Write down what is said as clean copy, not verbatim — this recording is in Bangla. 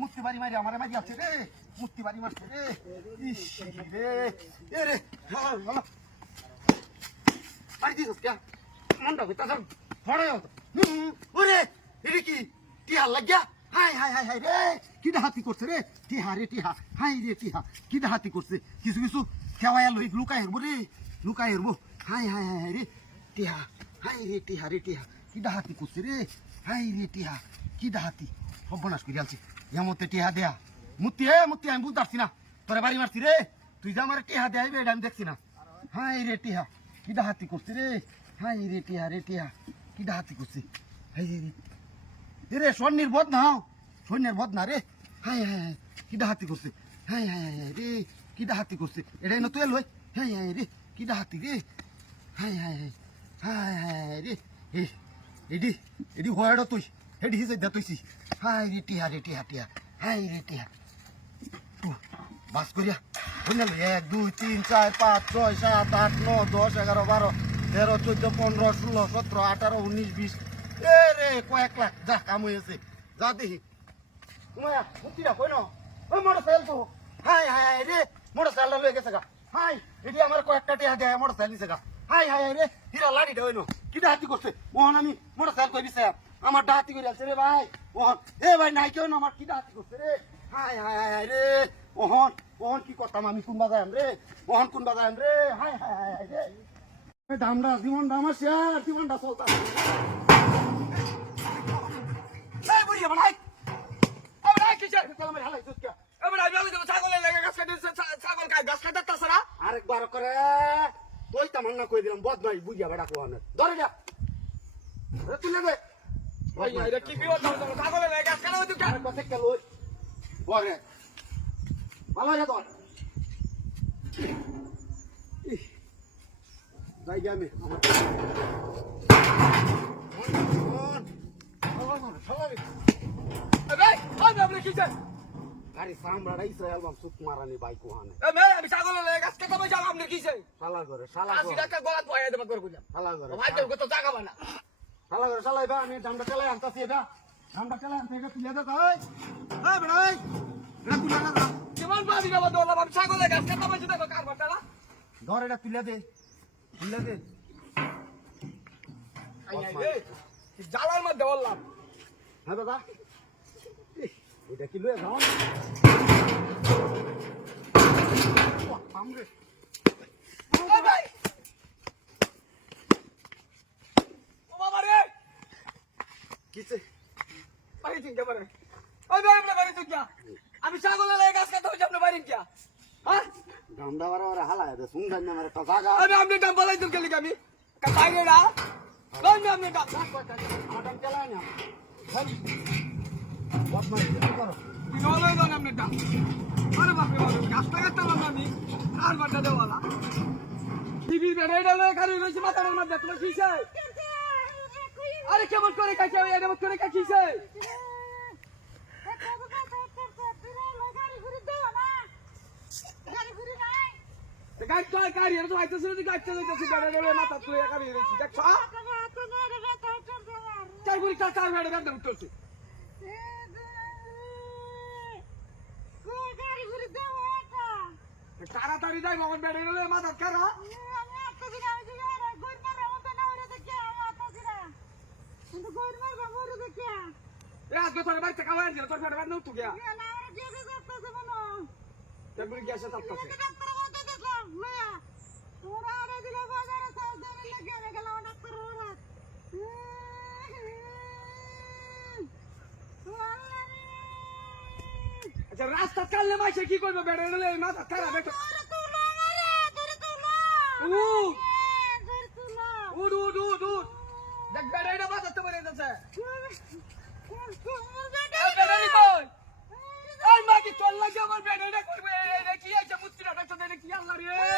মুক্তি বাড়ি মারি আমার মারি আছে রে মুক্তি বাড়ি মারছে রে ইস রে এ রে বাড়ি দিস কে মনটা হইতা সব ফড়ে ওরে এটা কি টিহা লাগিয়া হাই হাই হাই হাই রে কি ডাহাতি করছে রে টিহা রে টিহা হাই রে টিহা কি ডাহাতি করছে কিছু কিছু খেওয়াইয়া লই লুকাই হেরবো রে লুকাই হেরবো হাই হাই হাই হাই রে টিহা হাই রে টিহা কি ডাহাতি করছে রে হাই রে টিহা কি ডাহাতি সর্বনাশ করে আলছি এমতে টিহা দেয়া মুতি আমি বুঝতে পারছি না তোরা বাড়ি মারছি রে তুই যা আমার টিহা দেয়া এটা আমি দেখছি না হাই রে টিহা কি ডাহাতি করছে রে হাই রে টিহা কি ডাহাতি করছে হাই রে রে স্বর্ণের বদ না স্বর্ণের বদ না রে হাই হাই হাই কি ডাহাতি করছে হাই হাই হাই রে কি ডাহাতি করছে এটাই না তুই লই হাই হাই রে কি ডাহাতি রে high high high high high রে এডি হয়াড় তুই এডি হিসে দে তুইছি হাই রে টিহা হাই রে টিহা বাস করিয়া বুঝলি 1 2 3 4 5 6 7 8 9 10 11 12 13 14 15 16 17 18 19 20 এ রে কয়েক লাখ যা কাম হয়েছে যা দেখি তোমায়া মুক্তিটা কই না ওই মোটরসাইকেল তো হাই হাই রে মোটরসাইকেল লয়ে গেছে গা হাই এডি আমার কয়েকটা টিহা দেয় মোটরসাইকেল নিছে গা হাই হাই রে হিরা লাড়িটা হইনো কি ডাহাতি করছে ওহন আমি মোটরসাইকেল কই দিছে আমার ডাহাতি করে আছে রে ভাই ওহন এ ভাই নাই কেউ না আমার কি ডাহাতি করছে রে হাই হাই হাই রে ওহন কি করতাম আমি কোন বাজার রে ওহন কোন বাজার রে হাই হাই হাই রে দামটা জীবনটা আমার শেয়ার জীবনটা চলতা এই বুড়ি ভাই এই কি চাই তোলা আমি হালাই দুধ এবার আমি ছাগলে লাগা গাছ কাটে ছাগল খায় গাছ কাটে তাছাড়া আরেকবার করে তুই তামান্না কই দিলাম বদ ভাই বুঝিয়া বেটা কোয়ানে ধরে যা রে তুই নেবে ওই এটা কি বিপদ দাও ছাগলে লাগা গাছ কাটে তুই আর কথা কে লই ওরে ভালো যা তোর যাই আমি গাড়ি সামরাটা ইসরায়েল বাম সুক মারানি বাইক ওহানে আমি ছাগলে লাগা গাছ কাটে যাও আপনি কিছে শালা করে আসি টাকা গলাত বয়া দেব করে কইলাম শালা করে ভাই তোর কত টাকা বানা শালা করে শালা বা আমি দামটা চালাই আনতাছি এটা দামটা চালাই আনতে এটা তুলে দে কই এই বড় এই এটা তুলে দে কেমন বাদি না বদলা আমি ছাগলে গাছ কাটা বসে দেখো কার বাটালা ধর এটা তুলে দে আই রে জালার মধ্যে বললাম হ্যাঁ দাদা এটা কি লয়ে যাও আমরে ওই ভাই ও বাবা রে কিছে বাড়ি চিন্তা করে ওই ভাই আমরা বাড়ি চুকিয়া আমি ছাগলে লাগা গাছ কাটতে হইছে আপনি বাড়ি কিয়া হ্যাঁ দামদা বারে হালায় রে সুন্দর না মারে তো জায়গা আরে আপনি দাম বলাই তো কেলি আমি কাটাইগেড়া কই না আপনি দাম আটাম চালায় না বাপ মার কি করো নলই দন আপনি দাম আরে বাপ রে বাপ গাছটা কাটতাম আমি আর বাটা দেওয়ালা টিভি বেড়াইডা লয়ে খালি রইছি মাথার মধ্যে তোমার কিছে আরে কেমন করে কাছে এটা মত করে কাছিছে গাড়ি তো গাড়ি আর তো আইতেছ না গাড়িতে যাইতেছ বেড়াইডা মাথা তুই একাই রইছি দেখছ চাই গুলি চার বেড়া বেড়া উঠছে তাড়াতাড়ি যাই মগন বেড়ে গেলে মাথা খারা আজকে তোর বাড়িতে খাওয়া আনছিল তোর ফের বাড়ি উঠু গিয়া তারপরে গ্যাসে তাপতাছে আচ্ছা রাস্তা চাললে মাইসে কি করবে বেড়ে গেলে মাথা খারাপ একটা দেখ বেড়ে এটা বাঁচাতে পারে যাচ্ছে মা কি চল লাগে আমার বেড়ে করবে কি আছে মুক্তিটা দেখছো কি আল্লাহ রে